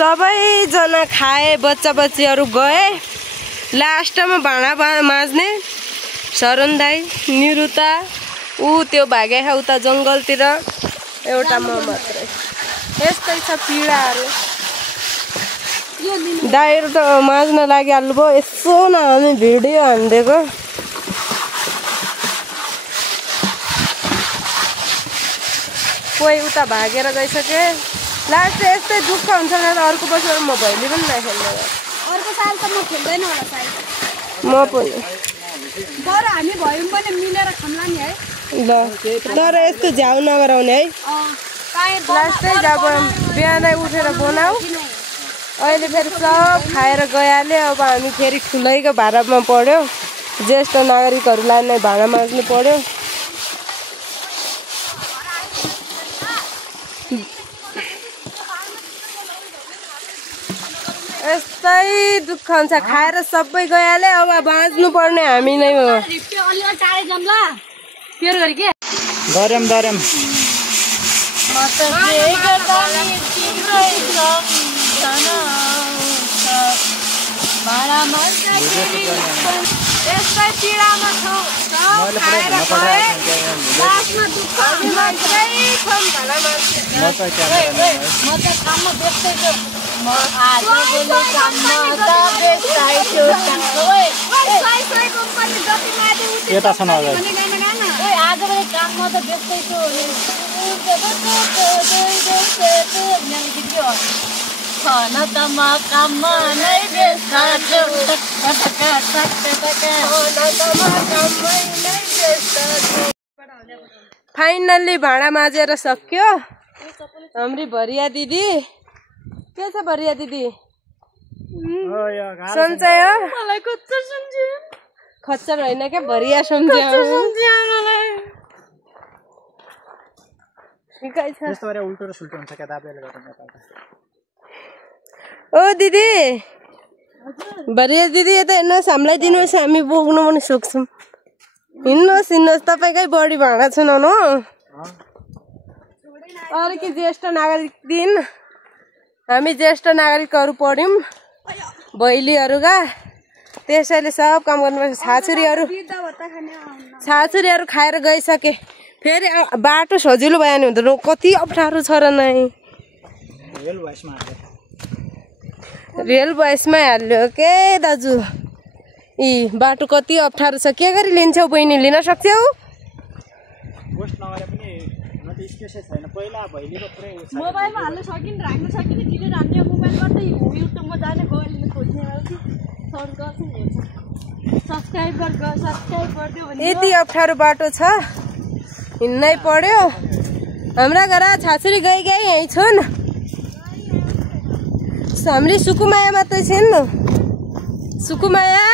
सबैजना खाए, बच्चा बच्चीहरू गए। लास्टमा भाँडा माझ्ने शरण दाई, निरुता, ऊ त्यो भाग्या उता जङ्गलतिर, एउटा म मात्रै। यस्तै छ पीडाहरू। दाइहरू त माझ्न लागिहाल्नु भयो। यसो न हामी भिडियो हानिदिएको। कोही उता भागेर गइसके। लास्ट यस्तै दुःख हुन्छ नि। अर्को वर्ष म भैली पनि नखेल्ने। अर्को साल त म खेल्दैन होला सायद। म पनि। तर हामी भयौँ पनि मिलेर खाम्ला नि है। ल तर यस्तो झ्याउ नगराउने है। लास्टै जब बिहानै उठेर बनाऊ। अहिले फेरि सब खाएर गइहाल्यो। अब हामी फेरि ठुलैको भाडामा पढ्यो। ज्येष्ठ नागरिकहरूलाई नै भाँडा माझ्नु पर्यो। यस्तै दुःख हुन्छ। खाएर सबै गइहाल्यो। अब बाँच्नु पर्ने हामी नै हो। यस्तै पीडामा छौँ। खाएर गए। लास्टमा दुःख मात्रै छौँ भाँडा माझ्ने। म त काममा व्यस्तै छु। म आज भोलि काममा त व्यस्तै छु। यता छ न आज भोलि काममा त व्यस्तै छु। खान त म काममा नै व्यस्त छु। फाइनल्ली भाँडा माझेर सक्यो। हाम्री भरिया दिदी के छ? भरिया दिदी सन्चै हो? मलाई खच्चर सम्झ्यो। खच्चर होइन क्या, भरिया सम्झ्यो। ठिकै छ। ओ दिदी, भरिया दिदी यता हेर्नुहोस्। हामीलाई दिनुहोस्, हामी बोक्नु पनि सक्छौँ। हिँड्नुहोस् हिँड्नुहोस्। तपाईँकै बढी भाँडा छन् हो। अरू कि ज्येष्ठ नागरिक दिन हामी ज्येष्ठ नागरिकहरू पढ्यौँ भैलीहरूका। त्यसैले सब काम गर्नुपर्छ। छाछुरीहरू खाएर गइसके। फेरि बाटो सजिलो भयो नि हुँदैन। कति अप्ठ्यारो छ र नै। रेल बसमा हाल्यो के दाजु। बाटो कति अप्ठ्यारो छ। के गरी लिन्छौ बहिनी? लिन सक्छौ? मोबाइलमा हाल्नु सकिन, राख्नु सकिन। दिदी राख्ने मोबाइल गर्दै युट्युबमा जाने गएर खोज्ने सर्च गर्छु नि। सब्सक्राइब गरिदियो भने। यति अप्ठ्यारो बाटो छ, हिँड्नै पर्यो। हाम्रा घर छाछुरी गई यहीँ छन्। हाम्री सुकुमाया मात्रै छिन्। सुकुमाया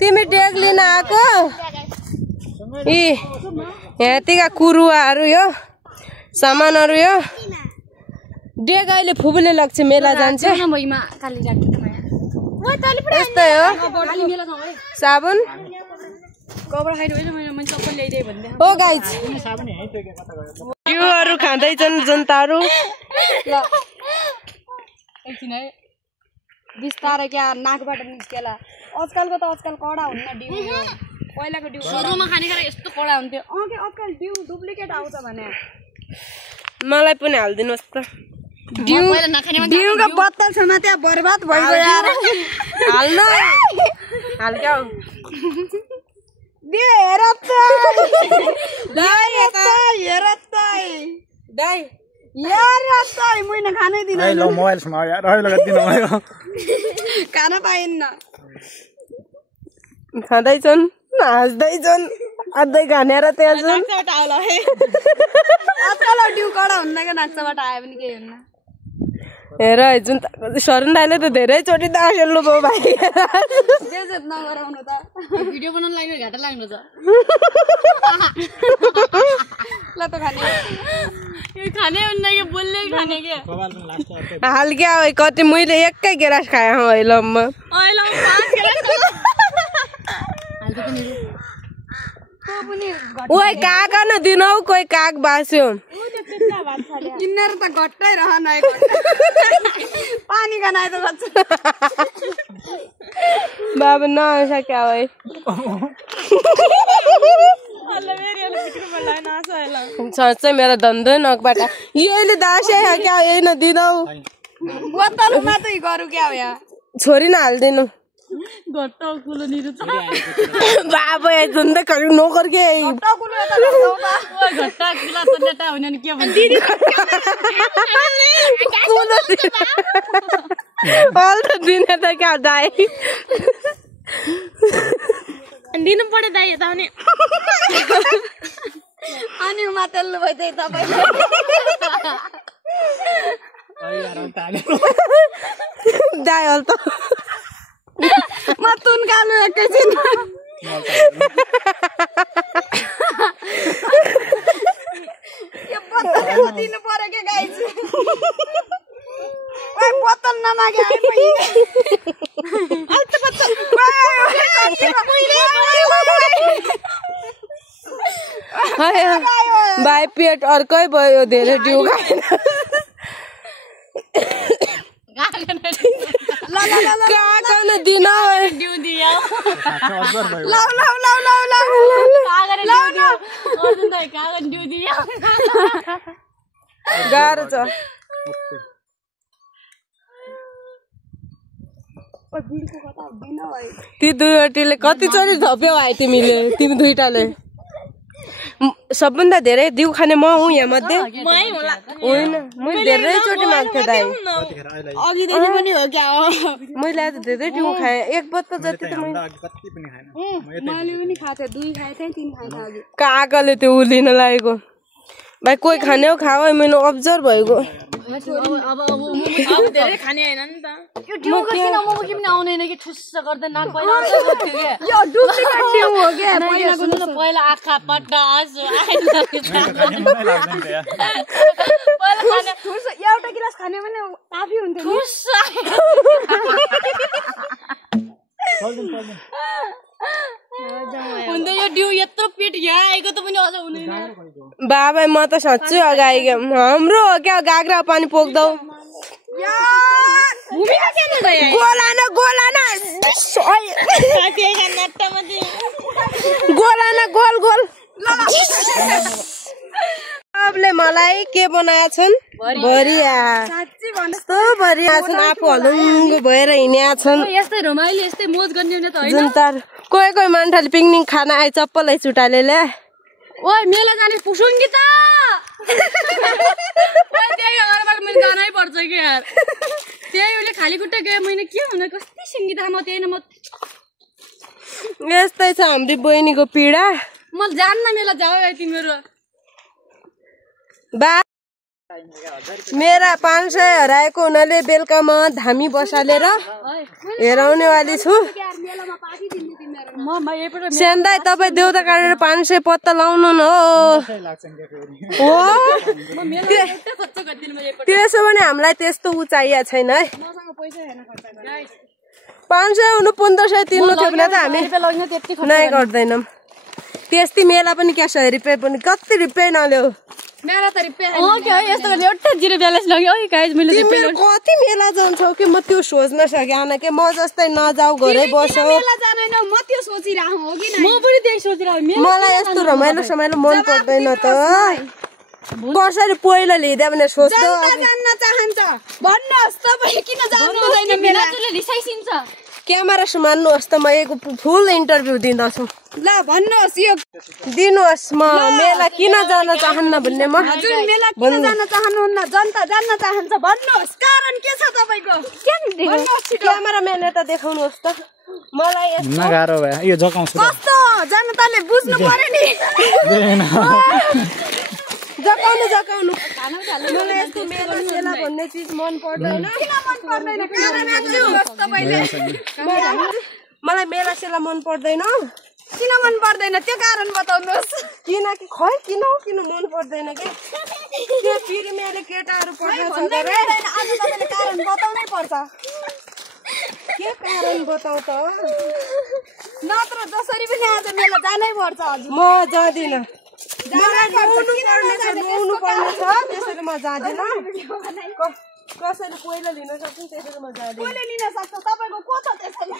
तिमी डेग लिन आएको? यहाँतिका कुरुवाहरू यो सामानहरू यो डेग अहिले फुबुले लाग्छ। मेला जान्छ। यस्तै हो। साबुन हो गाइज। घिउहरू खाँदैछन् जनताहरू। बिस्तारै क्या नाकबाट निस्केला। आजकलको त आजकल कडा हुन्न डिउ। पहिलाको डिउ सुरुमा खानेखेर यस्तो कडा हुन्थ्यो। आजकल डिउ डुप्लिकेट आउँछ भने। मलाई पनि हालिदिनुहोस् त। डिउको बत्तल छ न त्यहाँ बर्बाद भइगयो। हाल्नु हाल्क्याउ। हेर त मैले खानै दिन खान पाइन्न। खाँदैछन्, हाँस्दैछन्, अझै खानेर त्यहाँ छन्। आजकल डिउ कडा हुन्न क्या, नाक्साबाट आयो भने केही हुन्न। हेर जुन शरण दाइले त धेरैचोटि त खेल्नु भयो भाइ। बेइज्जत नगराउनु त। भिडियो बनाउन लाग्नु घाटा लाग्नु छ। ल त खाने खाने हुन्न कि बोल्दै खाने के। हाल्क्या कति मैले एकै गिलास खाएँ अहिलेम्म। ओइ काग न दिनौ, कोही काग बास्यो। किन्नर त घट्टै रहन पानी गनाए त बच्चा बाबा नआउँछ क्या भाइ साँच्चै मेरो धन्दै नकबाट यहीले दासे क्या यही नदिनौ बोतलमा त गरु क्या हो यहाँ छोरी नहालिदिनु बाबा झन्डै नोकर के दिने त क्या दाइ दिनु पर्यो दाइ यता पनि अनि मातेल्नु भयो त्यही तपाईँ दाइ हल त म तुन कालु एकैछिन यो बोतल दिनु पर्यो के गाइस ओइ बोतल नमागे आइप बच्चा भाइ पेट अर्कै भयो धेरै डिउ खाएन दिन गाह्रो छ ती दुईवटीले कतिचोटि धप्यो भाइ तिमीले तिमी दुईटाले सबभन्दा धेरै दिउ खाने म हुँ यहाँ मध्ये होइन मैले धेरैचोटि माग्थेँ दाइ अघिदेखि पनि हो क्या मैले आज धेरै दिउ खाएँ एक बत्ता जति त मैले पनि खाथे 2 खाए थिएँ 3 खाए अघि कागले त्यो उलिन लागेको भाइ कोही खाने हो खाओ मैले अब्जर्भ भएको अब धेरै खाने हैन नि त यो डिउ किन मोमो किन आउँदैन कि ठुस्स गर्दै नाक पहिला आउँथ्यो के यो डुप्लिकेट डिउ हो के पहिलाको त पहिला आँखा पट्टा आसु पहिला खाने ठुस्स एउटा गिलास खाने भने काफी हुन्थ्यो ठुस्स हुँदै यो डिउ यत्रो पेट यहाँ आएको त पनि अझ हुँदैन बाबा म त साँच्चै अगाइ हाम्रो हो क्या गाग्रा पानी पोख्दौ गोल गोल सबले मलाई के बनाएका छन् भरिया कस्तो भरिया छन् आफू हलुङ्गो भएर हिँडेका छन् यस्तै रमाइलो यस्तै मोज गर्ने त हैन जुन्तार कोही कोही मान्छेले पिकनिक खान आए चप्पलै छुटाले ल्या ओइ मेला जाने पुसुङ कि त ओइ त्यही घरबाट मैले जानै पर्छ के यार त्यही उले खाली खुट्टा गए मैले के हुन कति सिङ्गिता म त्यही न म यस्तै छ हाम्रो बहिनीको पीडा म जान्न मेला जाऊ तिम्रो बा मेरा 500 हराएको हुनाले बेलुका म धामी बसालेर हेराउने वाली छु सेन्दाई तपाईँ देउता काटेर 500 पत्ता लाउनु न हो त्यसो भने हामीलाई त्यस्तो उचाइया छैन है 500 हुनु 1500 तिर्नु थियो भने त हामी नै गर्दैनौँ त्यस्तै मेला पनि क्या 100 रुपियाँ पनि कति रुपियाँ नल्याउ मेरा त रुपियाँ हो के यस्तो गर्ने एउटा 0 ब्यालेन्स लग्यो ओइ गाइस मैले रुपियाँ कति मेला जान्छौ कि म त्यो सोच्न सकिएन के म जस्तै नजाऊ घरै बसौ मेला जादैन म त्यो सोचिराखौ हो कि म पनि त्यही सोचिराखौ मलाई यस्तो रमाइलो समाइलो मन पर्दैन त कसरी पहिला लिँदा भने सोच्दै जान्न चाहन्छ भन्नुहोस् तपाईँ किन जानु हुँदैन मेलाले रिसाइसिन्छ क्यामेरा समान्नुहोस् त म एक फुल इन्टरभ्यु दिँदछु ल भन्नुहोस् यो दिनुहोस् म मेला किन जान चाहन्न भन्ने म हजुर मेला किन जान चाहनुहुन्न जनता जान्न चाहन्छ भन्नुहोस् कारण के छ तपाईको क्यामेराम्यान यता देखाउनुहोस् त मलाई यस्तो गाह्रो भयो यो जकाउँछु कस्तो जनताले बुझ्नु पर्यो नि जकाउनु जकाउनु मलाई यस्तो मेला सेला भन्ने चिज मन पर्दैन किन मन पर्दैन कारण बुझ्नुहोस् तपाईले मलाई मेला सेला मन पर्दैन किन मन पर्दैन त्यो कारण बताउनुहोस् किनकि खै किन मन पर्दैन के त्यो पिरिमेले केटाहरू पठाउँछ आज तपाईले कारण बताउनै पर्छ के कारण बताउ त नत्र जसरी पनि आज मेला जानै पर्छ हजुर म जाँदिन नुहाउनु पर्ने छ त्यसैले म जाँदिन कसैले पहिला लिन सक्छ त्यसैले म जाँदिन कसले लिन सक्छ तपाईको को छ त्यसैले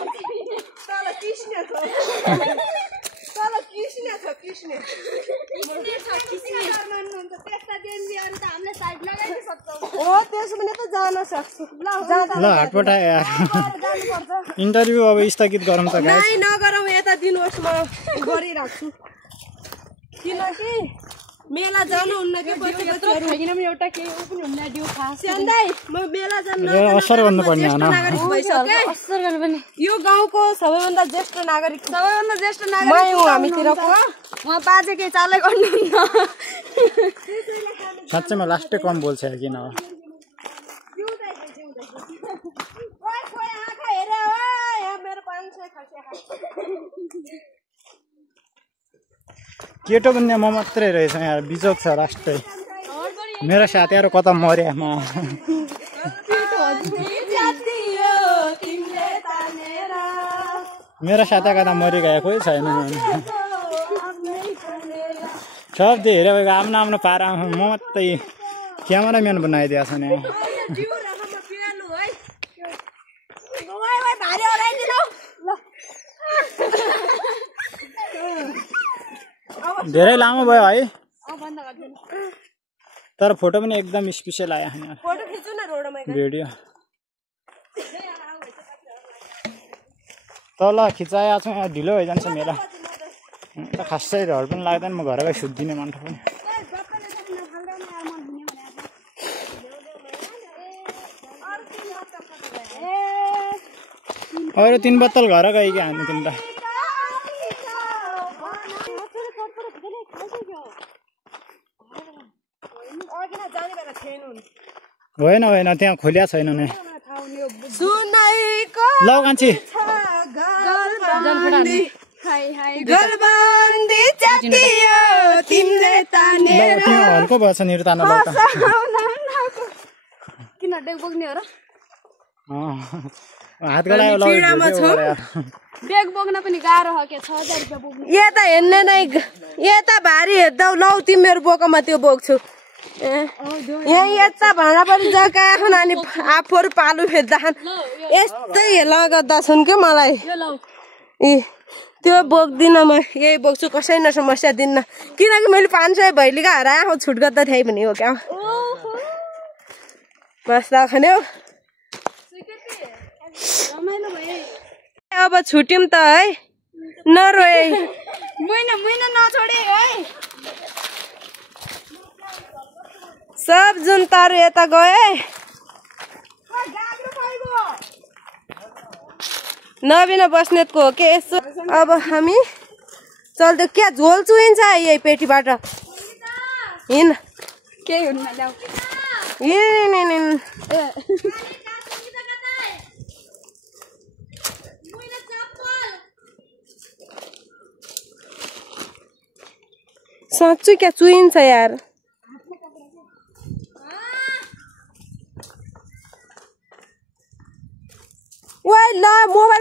तल कृष्ण छ कृष्ण मान्नुहुन्छ त्यस्ता देनले अनि त हामीले साइड लगाइदिन सक्छौँ हो त्यसो भने त जान सक्छु ल हटपट यार इन्टरभ्यू अब स्थगित गरौँ त गाइस नाइ नगरौँ यता दिनुहोस् म गरिराख्छु किनकि मेला जानु हुन्न के बच्चाहरु हैन म एउटा के पनि हुन्न दिउ खास स्यान्दाइ म मेला जान्न असर गर्नु पर्ने हैन असर गर्नु पनि यो गाउँको सबैभन्दा ज्येष्ठ नागरिक नागरिक मै हो हामीतिरको म बाजे के चालै गर्नुहुन्न साँच्चैमा लास्टै कम बोल्छ यार किन हो ओइ आँखा हेरे ओइ यहाँ मेरो 500 खर्च केटो पनि म मात्रै रहेछ यार बिजोक छ लास्टै मेरो साथीहरु कता मर्या म मेरो साथी कता मरिगयो कोही छैन सब त्यो हेरे आफ्नो आफ्नो पारा म मात्रै क्यामेराम्यान बनाइदिएको छ नि धेरै लामो भयो है तर फोटो पनि एकदम स्पेशल आयो हैन फोटो खिच्नु न रोडमा भिडियो तल खिचाएको छु यहाँ ढिलो भइजान्छ मेला त खासै डर पनि लाग्दैन म घर गई सुत्दिने मान्छे पनि अरू 3 बोतल घर गई कि हामी तिनटा होइन होइन त्यहाँ खोलिया छैन नि ल कान्छी हल्को भएछ निर तान ल त किन डेक बोक्ने हो र हात गलायो ल बेग बोक्न पनि गाह्रो हो के 6000 रुपैयाँ बोक्नु यता हेर्ने नै यता भारी हेर्दा लौ तिमीहरू बोकमा त्यो बोक्छु यहाँ यता भाँडा पनि जग्गा खान अनि आफूहरू पालु फेर्दा खान यस्तै हेला गर्दा छन् क्या मलाई ए त्यो बोक्दिन म यही बोक्छु कसैले समस्या दिन्न किनकि मैले 500 भैलीका हराए छुट गर्दा थिएँ पनि हो क्या बस्दा खाने हो अब छुट्यौँ त है नरोए मैना नछोडे है सब जनताहरू यता गए नबिना बस्नेतको हो के यसो अब हामी चल्दै क्या झोल चुइन्छ यही पेटीबाट हिँड केही हुन्न ल्याउ हिँड साँच्चै क्या चुइन्छ यार ओइ ल मोबाइल